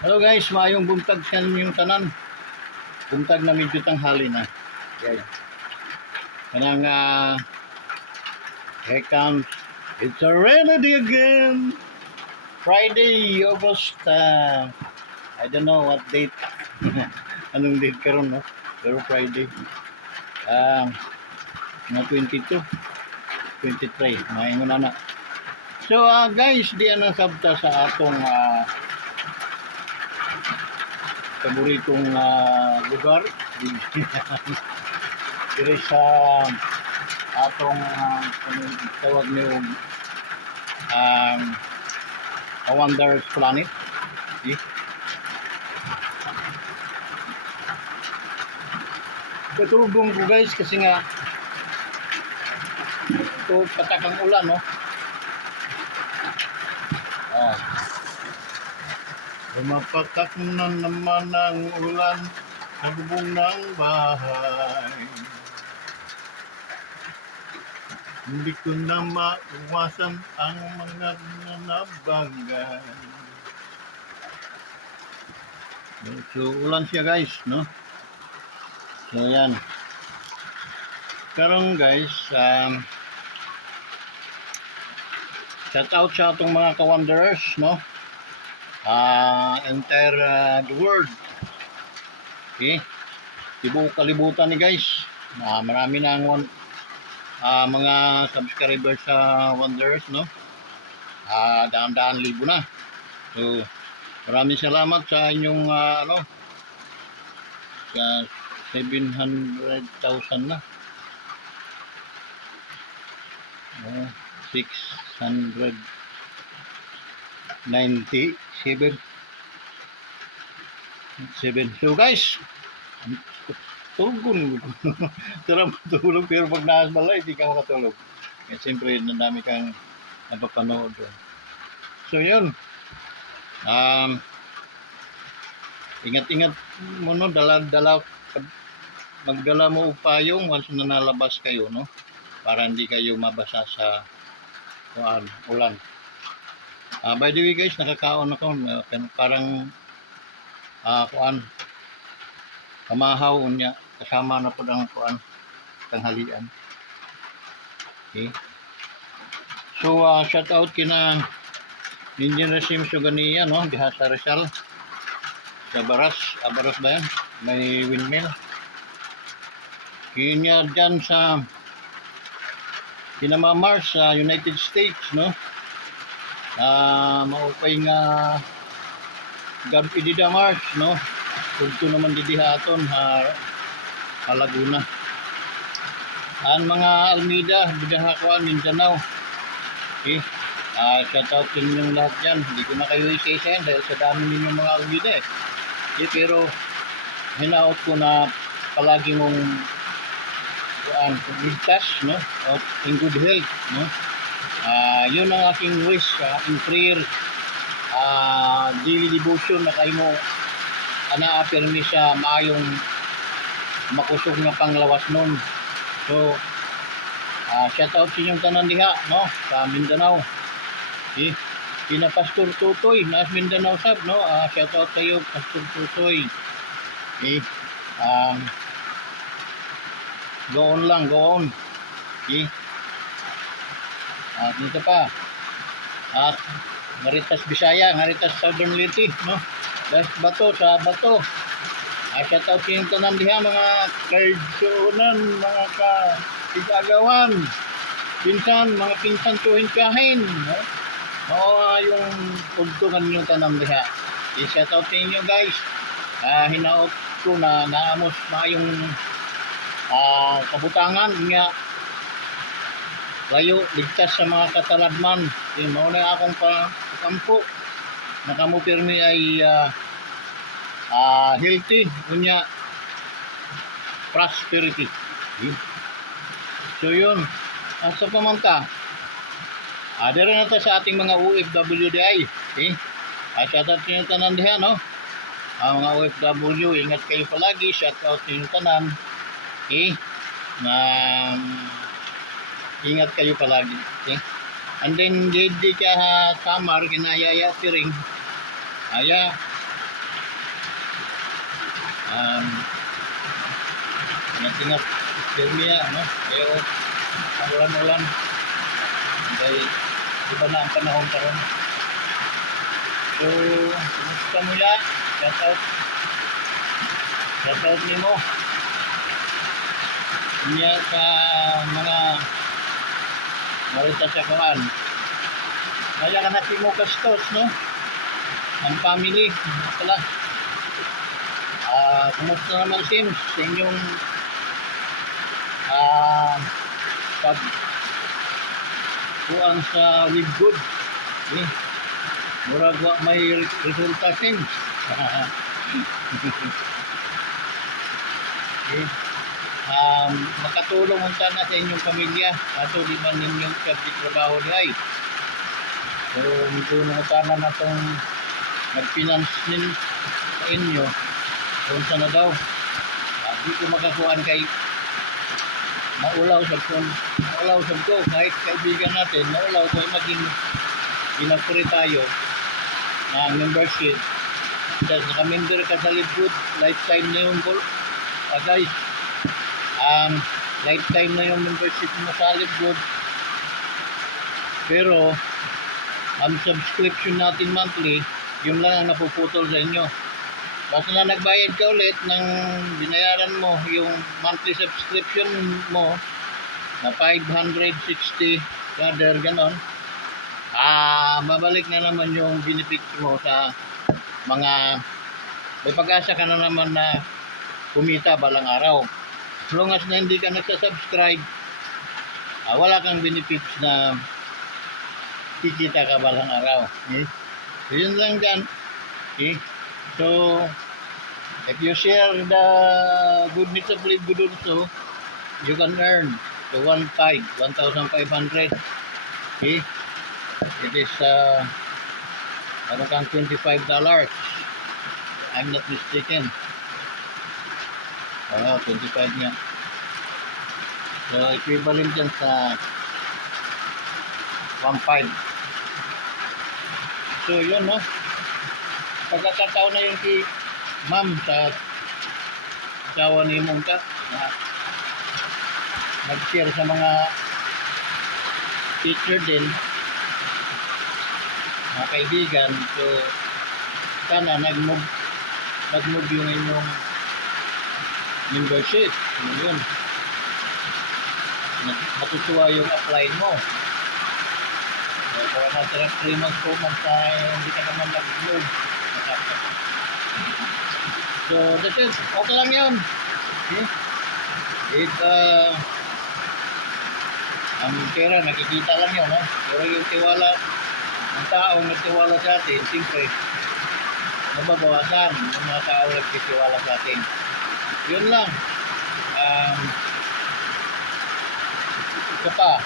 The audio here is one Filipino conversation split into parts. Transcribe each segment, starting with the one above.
Hello guys, maayong buntag sa inyong tanan. Buntag na medyo tanghali na. Okay. Kanang here comes, it's a rainy day again. Friday, August, I don't know what date. Anong date karon no? Pero Friday. Mga 22, 23, maayong na. So guys, di ana sabta sa atong paboritong lugar diri sa atong tawag niyo a wondrous planet. Katulong ko guys kasi nga ito patakang ulan no. Lumapatak na naman ang ulan sa bubong ng bahay. Hindi ko na maiwasan ang mga nanabangay. So, ulan siya guys, no? So, yan. Karon guys, shout out sa atong mga ka-wanderers, no? Entire the world. Okay? Tibuok kalibutan ni guys. Marami na ang mga subscribers sa Wanderers, no? Daan-daan libo na. So, maraming salamat sa inyong sa 700,000 na. 697. So guys, tulog sarap matulog pero pag naas balay hindi ka makatulog. Kaya siyempre nadami kang napapanood doon. So yun, ingat-ingat mo no, magdala mo upayong once na nalabas kayo, no, para hindi kayo mabasa sa ulan. By the way guys, nakakaon ako, parang kamahaw unya, kasama na po ang tanghalian. Okay. So shout out kina Ninja Resim Suganiya, no, diha sa Rizal, sa Baras ba yan? May windmill. Kanya dyan sa Pinamamars sa United States, no? Maupay nga Gabidida Mars, no? Ito naman didihaton ha Laguna. Ang mga Almeida, bidahakuan, Mindanao. Okay. Shout out sa inyong lahat dyan. Hindi ko na kayo isa-isa yan dahil sa dami ninyong mga Almeida eh. Okay, pero hinaot ko na palagi mong ligtas, no? At in good health, no? Yun ang aking wish, aking prayer, daily devotion na kayo mo ana-affirmi sa maayong makusog na panglawas nun. So shout out sa inyong tanan diha, no, sa Mindanao. Okay. Kina Pastor Tutoy na Mindanao sab, no, shout out sa iyo Pastor Tutoy. Okay. Go on lang, go on. Okay. Dito pa. Ngaritas Bisaya, Ngaritas Southern Leyte, no? Bato sa Bato. Shout out sa inyong tanan diha, mga kaigsunan, mga kaigagawan, mga pinsan tuhin kahin, no? Yung pagtungan niyo tanan diha. Shout out sa inyo guys. Hinaot ko na naamos maayong kabutangan nga layo ligtas sa mga kataladman. Mao na akong pakampo nakamupirmi ay healthy unya prosperity. So yun, asa pa man ta, dira na ta sa ating mga OFWDI. Okay, shout out sa inyong tanan diha, no? Mga OFW, ingat kayo palagi. Shout out sa inyong tanan. Okay, na ingat kayo palagi. Okay, and then di ka summer kinayaya piring aya um, ingat-ingat Jeremia, no? Kaya ang ulan-ulan, dahil iba na ang panahon karon. So, kumusta mo ya? Shout out nimo niya sa mga marita sa kuan. Kaya ka na mo kastos, no? Ang family, pala. Kumusta naman Sims sa inyong pag kuan sa live good? Eh, murag wa may resulta Sims. Okay. Makatulong unta na sa inyong pamilya ato di man ninyong trabaho di ay. So medyo nakatama na itong nag-finance nin sa inyo kung saan na daw di ko makakuhaan kay maulaw sa ko kahit kaibigan natin maulaw kung maging pinagpuri tayo na membership dahil nakamember ka sa Livegood lifetime na yung guys lifetime na yung membership mo sa Livegood pero ang subscription natin monthly yung lang ang napuputol sa inyo basta na nagbayad ka ulit ng binayaran mo yung monthly subscription mo na 560 rather ganon babalik na naman yung benefits mo sa mga may pag-asa ka na naman na kumita balang araw as long as na hindi ka nagsasubscribe wala kang benefits na kikita ka balang araw so yun lang dyan so if you share the goodness of Livegood also you can earn to 1,500 it is ano kang $25 I'm not mistaken 25 nga so equivalent yan sa 1,500 so yun no pagkakataon na yung kay ma'am sa asawa ni Mungka na nag-share sa mga teacher din mga kaibigan so sana nag-move yung inyong membership yun matutuwa yung apply mo kaya natin 3 months 4 months hindi ka naman nag-move so that's it okay lang yun ang pera nakikita lang yun pero yung tiwala ng taong nagtiwala sa atin siyempre nababawasan yung mga taong nagtitiwala sa atin yun lang ito pa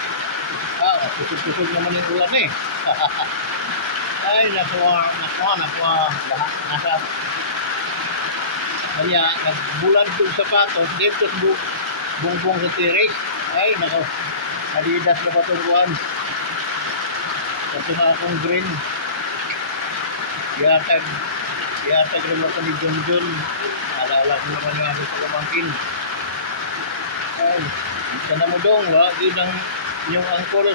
kusog-kusog naman yung ulan ay nakuha nasa kanya nagbulad yung sapatos dito bumbong sa tirik ay nako Adidas na ba itong buwan ito na akong green yatag naman ito ni John alala ko naman yung aking palamangkin ay isa na mo dong yun ang yung angkol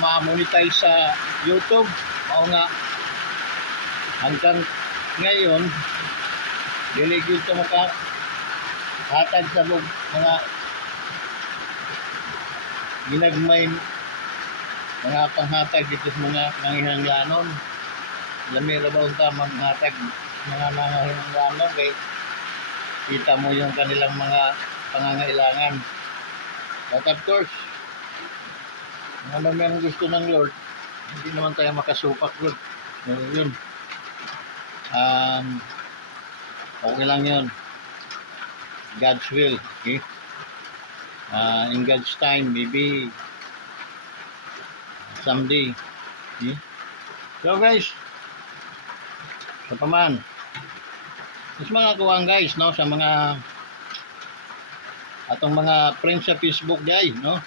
ma-monetize sa YouTube nga hanggang ngayon diligid ito hatag sa mga ginagmay mga panghatag dito sa mga nangihanganon lamira ba unta maghatag mga nangihanganon kay kita mo yung kanilang mga pangangailangan but of course ano naman ang gusto ng Lord hindi naman tayo makasupak Lord yun okay lang yun God's will okay in God's time maybe someday okay? So guys sa paman mas mga kuwang guys no sa mga atong mga friends sa Facebook guys no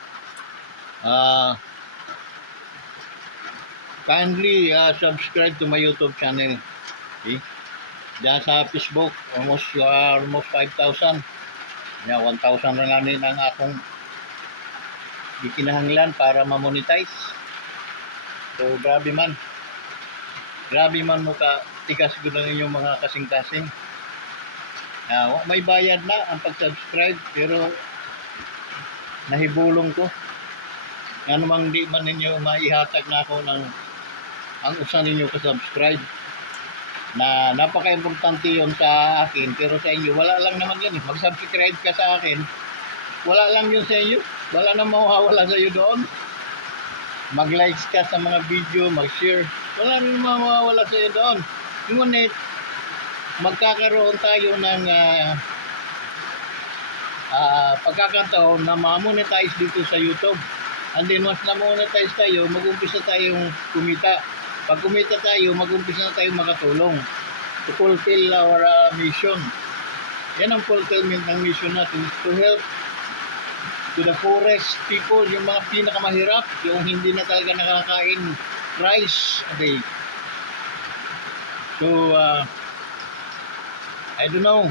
kindly subscribe to my YouTube channel okay Diyan sa Facebook, almost 5,000. Yeah, 1,000 na lang din ang akong ikinahanglan para ma-monetize. So, grabe man. Grabe man mo ka tigas ko na yung mga kasing-kasing. May bayad na ang pag-subscribe pero nahibulong ko. Ano mang di man ninyo maihatag na ako ng ang usa ninyo ka-subscribe. Na napaka-importante yon sa akin pero sa inyo wala lang naman yan eh. Mag-subscribe ka sa akin, wala lang yun sa inyo. Wala na mawawala sa iyo doon. Mag-likes ka sa mga video, mag-share, wala rin mawawala sa iyo doon. Ngunit magkakaroon tayo ng pagkakataon na ma-monetize dito sa YouTube. And then once na-monetize tayo, mag-umpisa tayong kumita. Pag kumita tayo, mag-umpisa na tayong makatulong to fulfill our mission. Yan ang fulfillment ng mission natin, to help to the poorest people, yung mga pinakamahirap, yung hindi na talaga nakakain rice a day. So, I don't know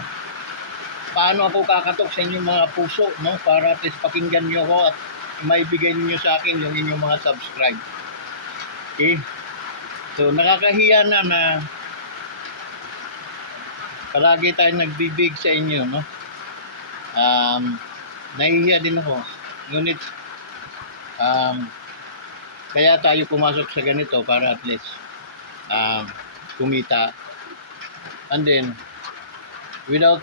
paano ako kakatok sa inyong mga puso, no? Para at least pakinggan nyo ako at maibigay niyo sa akin yung inyong mga subscribe. Okay? So, nakakahiya na palagi tayong nagbibig sa inyo, no? Nahihiya din ako. Ngunit, kaya tayo pumasok sa ganito para at least kumita. And then, without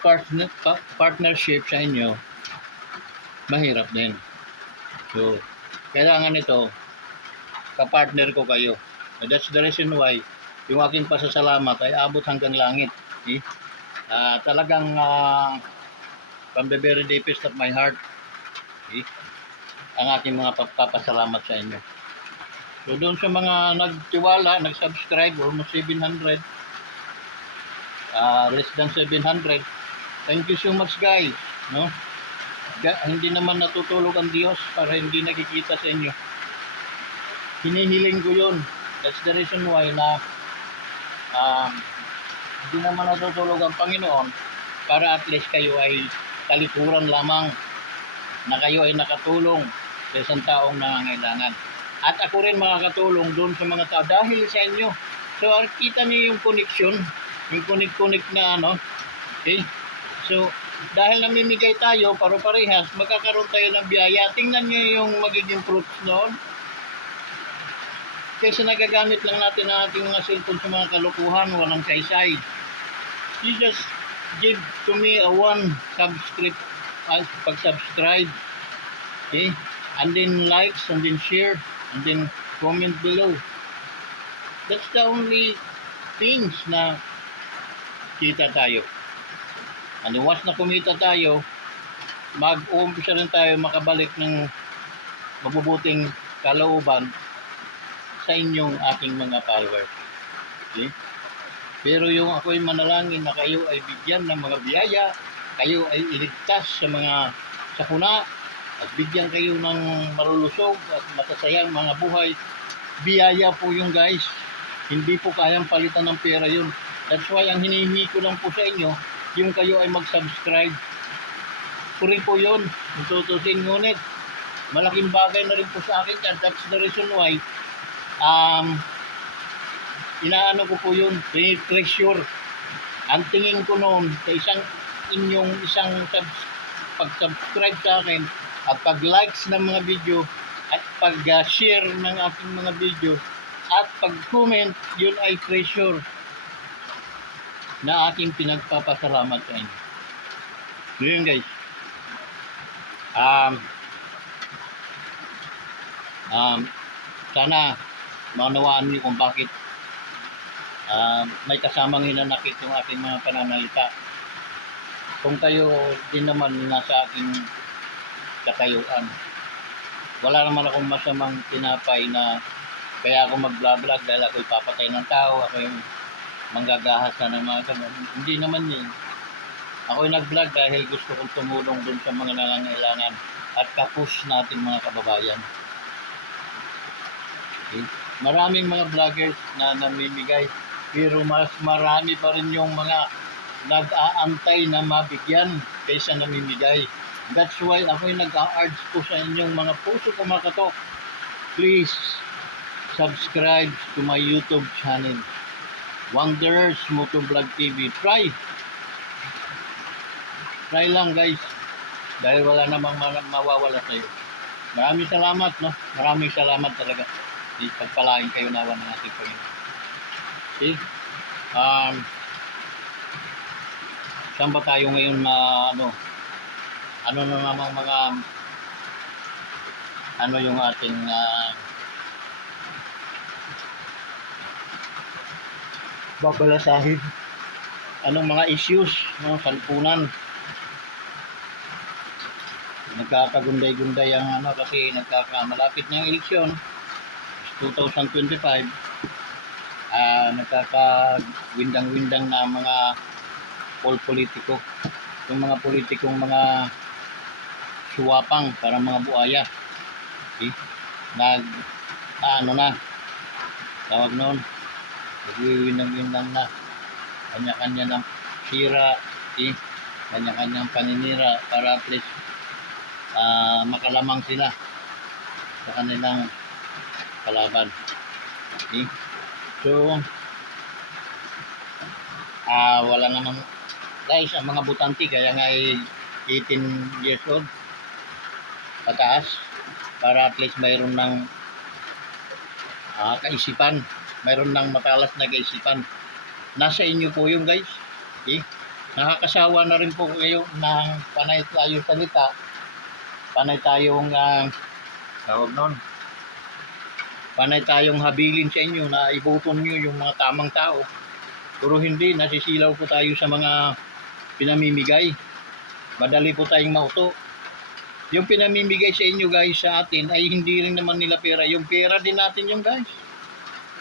partnership sa inyo, mahirap din. So, kailangan ito, kapartner ko kayo. That's the reason why yung aking pasasalamat ay abot hanggang langit. Okay? Talagang from the very deepest of my heart, okay, ang aking mga papasalamat sa inyo. So doon sa mga nagtiwala, nag-subscribe, almost 700, less than 700, thank you so much guys, no? Hindi naman natutulog ang Diyos para hindi nakikita sa inyo. Hinihiling ko yun. That's the reason why na hindi naman natutulog ang Panginoon para at least kayo ay talikuran lamang, na kayo ay nakatulong sa isang taong nangangailangan. At ako rin makakatulong doon sa mga tao dahil sa inyo. So, kita niyo yung connection, yung connect na ano. Okay? So, dahil namimigay tayo, paro-parehas, magkakaroon tayo ng biyaya. Tingnan niyo yung magiging fruits noon. Kaysa nagagamit lang natin ang ating mga cellphone sa mga kalukuhan, walang saysay. You just give to me a one pag-subscribe. Okay? And then likes, and then share, and then comment below. That's the only things na kita tayo. And then once na kumita tayo, mag-uumpisa rin tayo makabalik ng mabubuting kalooban sa inyong aking mga followers. Okay? Pero yung ako'y manalangin na kayo ay bigyan ng mga biyaya, kayo ay iligtas sa mga sakuna, at bigyan kayo ng malulusog at masasayang mga buhay. Biyaya po yung guys. Hindi po kayang palitan ng pera yun. That's why ang hinihingi ko lang po sa inyo, yung kayo ay mag-subscribe. Puri po yun. Tutusin, ngunit malaking bagay na rin po sa akin. That's the reason why inaano ko po yun, treasure. Ang tingin ko noon sa isang pag-subscribe sa akin at pag-likes ng mga video at pag-share ng aking mga video at pag-comment, yun ay treasure na aking pinagpapasalamat sa inyo. So yun guys. Sana maunawaan niyo kung bakit may kasamang hinanakit yung aking mga pananalita. Kung kayo din naman nasa aking katayuan, wala naman akong masamang tinapay na kaya ako mag-vlog dahil ako ipapatay ng tao, ako yung manggagahas na ng mga ganun. Hindi naman yun. Ako yung nag-vlog dahil gusto kong tumulong dun sa mga nangangailangan at kapus nating mga kababayan. Okay? Maraming mga vloggers na namimigay Pero mas marami pa rin yung mga nag-aantay na mabigyan kaysa namimigay. That's why ako'y nag-a-urge po sa inyong mga puso kumakatok. Please subscribe to my YouTube channel, Wanderers Motovlog TV. Try lang guys, dahil wala namang mawawala sa'yo. Maraming salamat, no? Maraming salamat talaga. Ipagpalain kayo nawa ng ating Panginoon. See? Saan ba tayo ngayon na ano na namang mga ano yung ating babalasahin? Anong mga issues, no? Salpunan. Nagkakagunday-gunday ang kasi malapit na ang eleksyon 2025. Nagkakawindang-windang na mga politiko, yung mga politikong mga suwapang para mga buaya. Okay? Na tawag noon, nagwiwindang-windang na, kanya-kanya ng sira, okay? Kanya-kanyang paninira para at least makalamang sila sa kanilang kalaban. Okay? So wala namang guys, ang mga butante kaya nga 18 years old pataas para at least mayroon ng kaisipan, mayroon ng matalas na kaisipan. Nasa inyo po yung guys. Okay? Nakakasawa na rin po kayo ng panay tayo salita, panay tayong tawag nun, panay tayong habilin sa inyo na ibuton nyo yung mga tamang tao. Pero hindi, nasisilaw po tayo sa mga pinamimigay. Madali po tayong mauto. Yung pinamimigay sa inyo guys, sa atin, ay hindi rin naman nila pera. Yung pera din natin yung guys.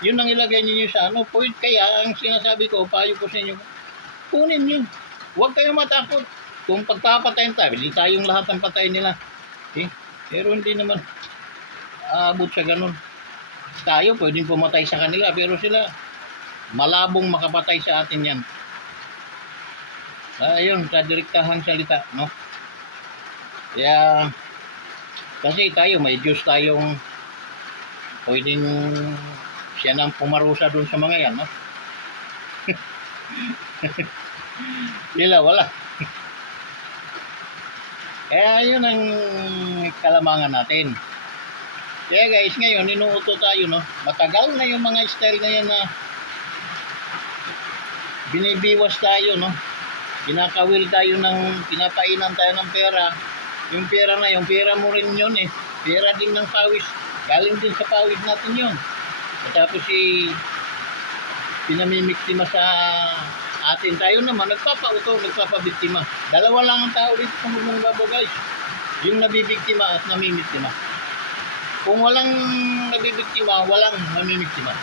Yun ang ilagay niyo sa point. Kaya ang sinasabi ko, payo ko sa inyo, kunin nyo. Huwag kayong matakot. Kung pagpapatayin tayo, hindi tayong lahat ang patayin nila. Okay? Pero hindi naman abot sa ganun. Tayo pwedeng pumatay sa kanila, pero sila malabong makapatay sa atin yan. Ayun, sa direktahang salita, no? Kaya kasi tayo may Diyos tayong pwedeng siya nang pumarusa dun sa mga yan, no? Sila wala. Kaya yun ang kalamangan natin. Kaya guys, ngayon inuuto tayo, no? Matagal na yung mga style na yan na binibiwas tayo, no? Pinakawil tayo pinapainan tayo ng pera. Yung pera na, yung pera mo rin yun eh. Pera din ng pawis. Galing din sa pawis natin yun. At tapos pinamimiktima sa atin. Tayo naman, nagpapauto, nagpapabiktima. Dalawa lang ang tao dito sa mundong babo guys. Yung nabibiktima at namimiktima. Kung walang nabibiktima, walang namimiktima.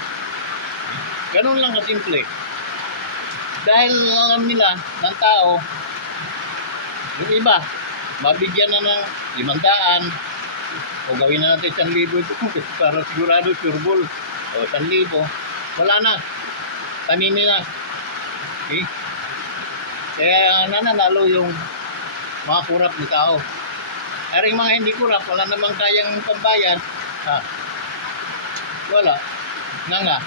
Ganun lang kasimple. Dahil alam nila ng tao, yung iba, mabigyan na ng 500 o gawin na natin 1,000 ito para sigurado sureball o 1,000, wala na, tanini na. Okay? Kaya nananalo yung mga kurap ni tao. Pero yung mga hindi kurap, wala namang kayang pambayad, wala nga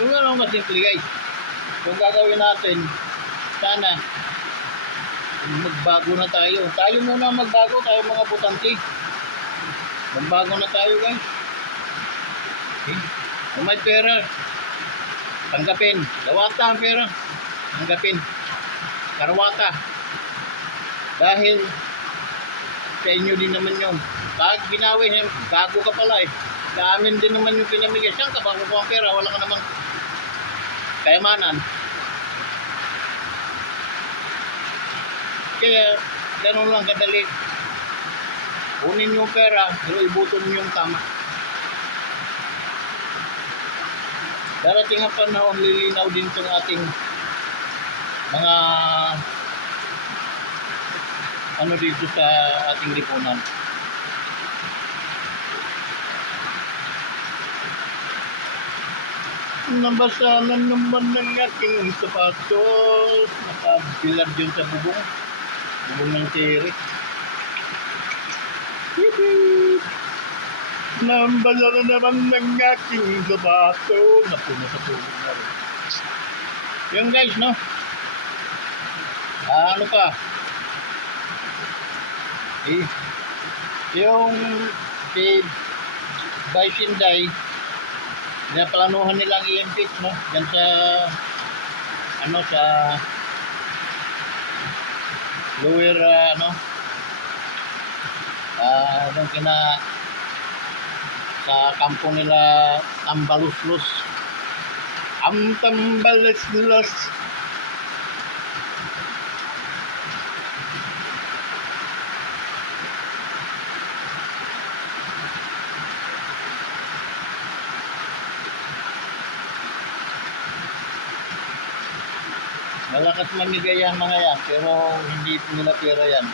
yung ano kasimple guys. Kung gagawin natin, sana magbago na tayo. Tayo muna magbago, tayo mga butante. Magbago na tayo guys. Okay? Kung may pera, tanggapin. Lawata ang pera, tanggapin. Karwata. Dahil sa inyo din naman yun. Pag binawi, bago ka pala eh. Sa amin din naman yung pinamigay. Saan ka ba kukuha ang pera? Wala ka namang kayamanan. Kaya ganun lang kadali. Kunin yung pera, pero ibuton yung tama. Darating ang panahon, lilinaw din itong ating mga ano dito sa ating lipunan. Nabasa na naman ng aking sapatos. Nakabilad yun sa bubong. Bubong ng tirik. Nabasa na naman ng aking sapatos. Napuno sa tubig na rin. Yung guys, no? Ano pa? Eh, yung si Vice Inday, pinaplanuhan nilang i-impeach, no? Yan sa sa lower doon sa kampo nila Tambaluslos. Ang Tambaluslos. Malakas mamigay ang mga yan, pero hindi nila pera yan.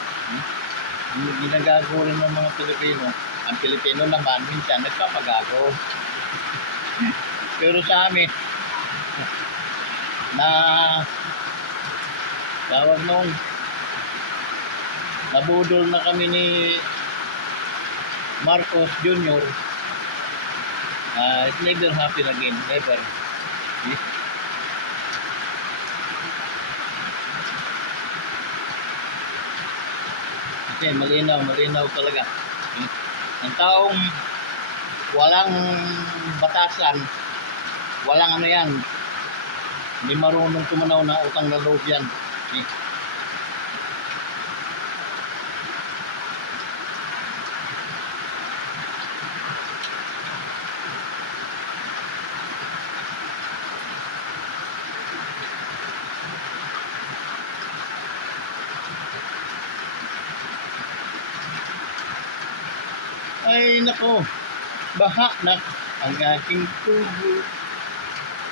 Ginagago rin ng mga Pilipino. Ang Pilipino naman, minsan nagpapagago. Pero sa amin, na tawag nung nabudol na kami ni Marcos Jr. It never happen again, never. Kasi malinaw talaga. Ang taong walang batasan, walang yan, hindi marunong tumanaw ng utang na loob yan. Ay nako, baha na ang aking tubo.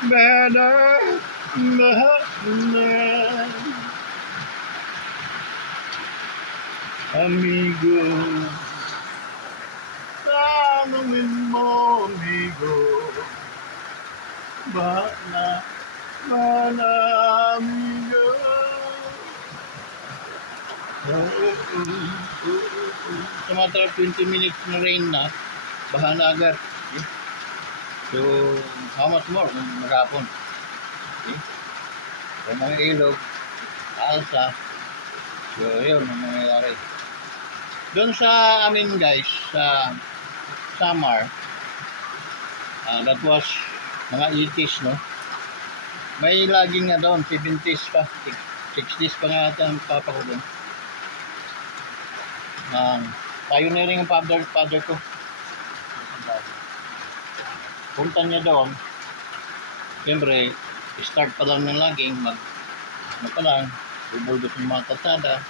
Baha na. Amigo, tanungin mo, amigo. Baha na, amigo. Tumatara 20 minutes na rain na, baha na agad. So, how much more kung maghapon? So, mga ilog, alsa. So, yun ang nangyayari. Doon sa amin guys, sa Samar, that was mga 80s, no? May laging na doon, 70s pa, 60s pa nga ata ang papa ko doon. Pioneering ang father ko. Punta niya doon, siyempre, start pa lang ng laging, bubulbot ng mga kalsada,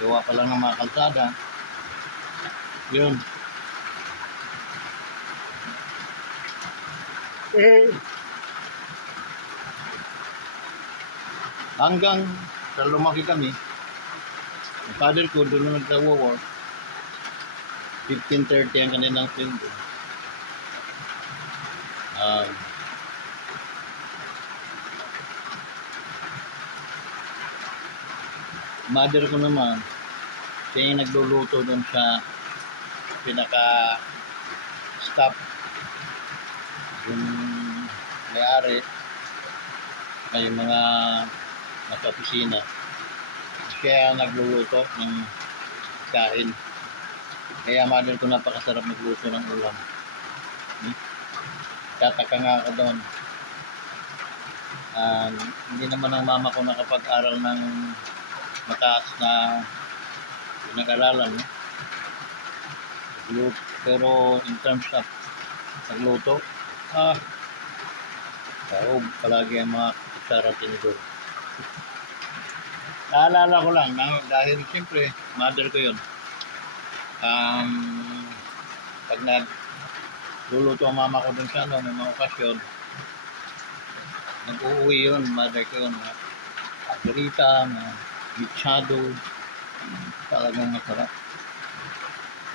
gawa pa lang ng mga kalsada, yun. Hanggang sa lumaki kami, ang father ko doon na nagtawo-work, 15:30 ang kanilang sweldo. Mother ko naman, siya yung nagluluto doon sa pinaka-stop, yung may-ari, ay mga nasa opisina. Kaya nagluluto ng kain. Kaya mother ko napakasarap magluto ng ulam. Tataka nga ako doon. Hindi naman ang mama ko nakapag-aral ng mataas na pinag-aralan. Pero in terms of nagluto, kaob palagi ang mga kutsara tinidor. Naalala ko lang, dahil siyempre, mother ko yun. Pag nagluluto ang mama ko dun sa may mga okasyon, nag-uuwi yun, mother ko yun. Agurita, gichado, talagang masarap.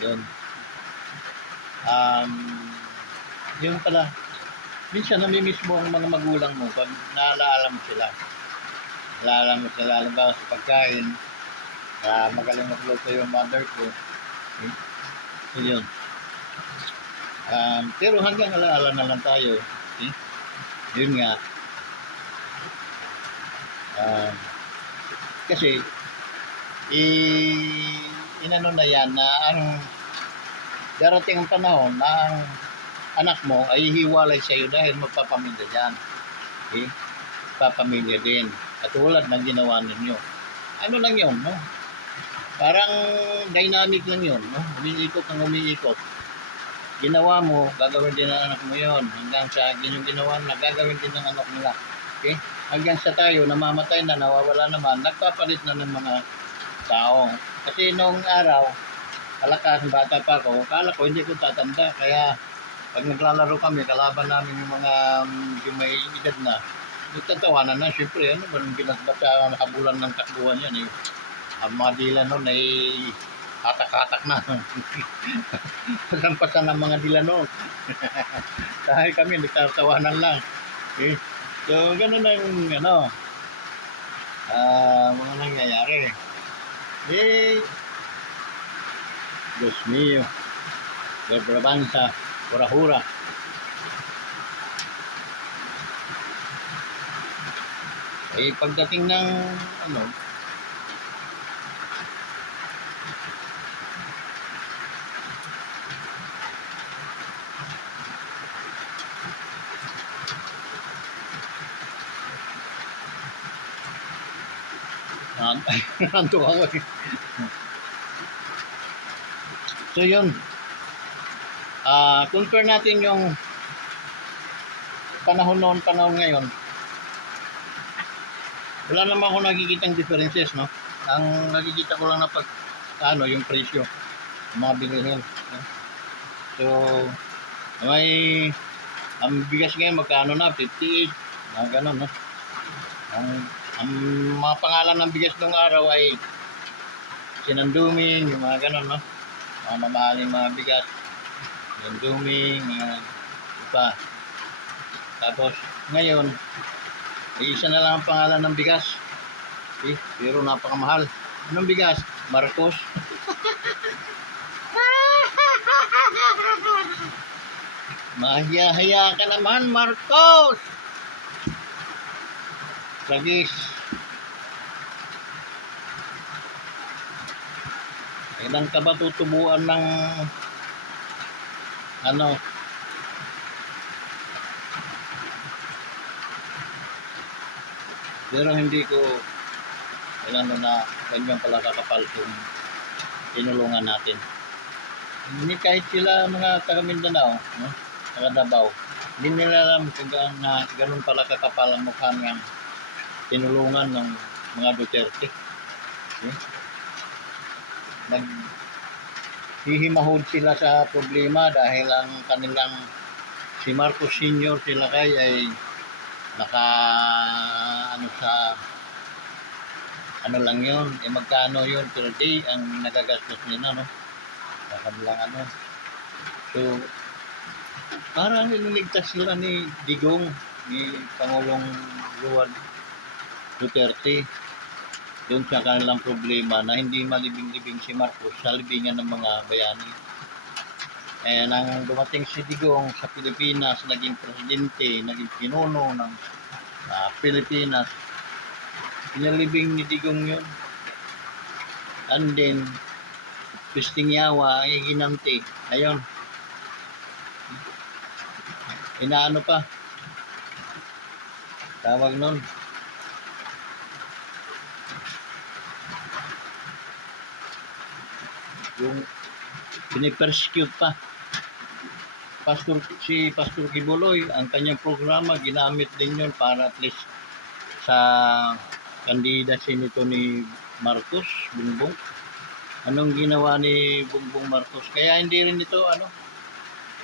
Yun. Yun pala, minsan namimiss mo ang mga magulang mo pag naalaala mo sila. Naalaala mo sila, halimbawa sa pagkain, magaling magluto yung mother ko. Eh, so yun. Pero hanggang alaala na lang tayo. Eh, yun nga. Kasi, inano na yan na ang darating ang panahon na ang anak mo ay hiwalay sa iyo dahil magpapamilya dyan. Okay? Papamilya din. At tulad ng ginawa ninyo. Ano lang yun, no? Parang dynamic lang yun, no? Umiikot ng umiikot. Ginawa mo, gagawin din ng anak mo yon. Hanggang sa yung ginawa na gagawin din ng anak nila. Okay? Hanggang sa tayo, namamatay na, nawawala naman, nagpapalit na ng mga tao. Kasi noong araw, kalakas, bata pa ako, akala ko hindi ko tatanda. Kaya pag naglalaro kami, kalaban namin yung mga yung may edad na, nagtatawanan na, syempre, ano ba, binasbat sa nakabulan ng takbuhan yan, eh. Ang mga dila noon ay hatak-hatak na. Paglampasan ng mga dila noon. Dahil kami, nagtatawanan lang. Okay? So, ganun ang, ano, mga nangyayari. Eh, Diyos mio, Brabanza, hura-hura. Eh, pagdating ng, ano, nanto ako eh. So yun, compare natin yung panahon noon, panahon ngayon. Wala naman ako nakikitang differences, no? Ang nakikita ko lang na pag, yung presyo, mga bilihin. No? So, ang bigas ngayon magkano na? 58, gano'n, no? Ang mga pangalan ng bigas nung araw ay sinanduming, yung mga gano'n, no? Mga mamahaling mga bigas, sinanduming, mga iba. Tapos, ngayon, isa na lang ang pangalan ng bigas. Okay? Pero napakamahal. Anong bigas? Marcos. Mahiya-hiya ka naman, Marcos! Sagis. Kailan ka ba tutubuan ng ano? Pero hindi ko kailan na ganyan pala kakapal kung tinulungan natin. Hindi kahit sila mga taga Mindanao, no? Taga Davao, hindi nila alam kung na ganun pala kakapal ang mukha ng tinulungan ng mga Duterte. Okay? Naghihimahod sila sa problema dahil ang kanilang si Marcos Sr. sila kay ay naka ano sa ano lang yun, magkano yun per day ang nagagastos nila, no? Sa kanilang ano. So, parang iniligtas sila ni Digong, ni Pangulong Juan Duterte doon sa kanilang problema na hindi malibing-libing si Marcos sa libingan ng mga bayani. Eh, nang dumating si Digong sa Pilipinas, naging presidente, naging pinuno ng Pilipinas, pinalibing ni Digong yun. And then, pisting yawa ay ginanti. Ayun. Inaano pa? Tawag nun. Yung pinipersecute pa. Si Pastor Kibuloy, ang kanyang programa, ginamit din yun para at least sa candidacy nito ni Marcos, Bongbong. Anong ginawa ni Bongbong Marcos? Kaya hindi rin ito,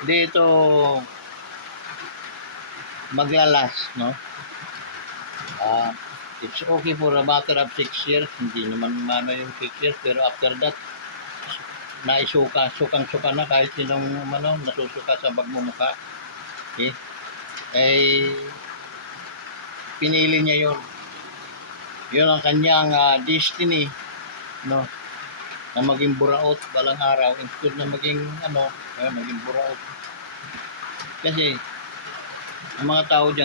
hindi ito maglalas, no? It's okay for a matter of 6 years, hindi naman mano yung 6 years, pero after that, sukang-suka na kahit sinong nasusuka sa bagmumukha. Okay? ay pinili niya yun. Yun ang kanyang destiny, no? Na maging buraot balang araw instead na maging maging buraot. Kasi ang mga tao diyan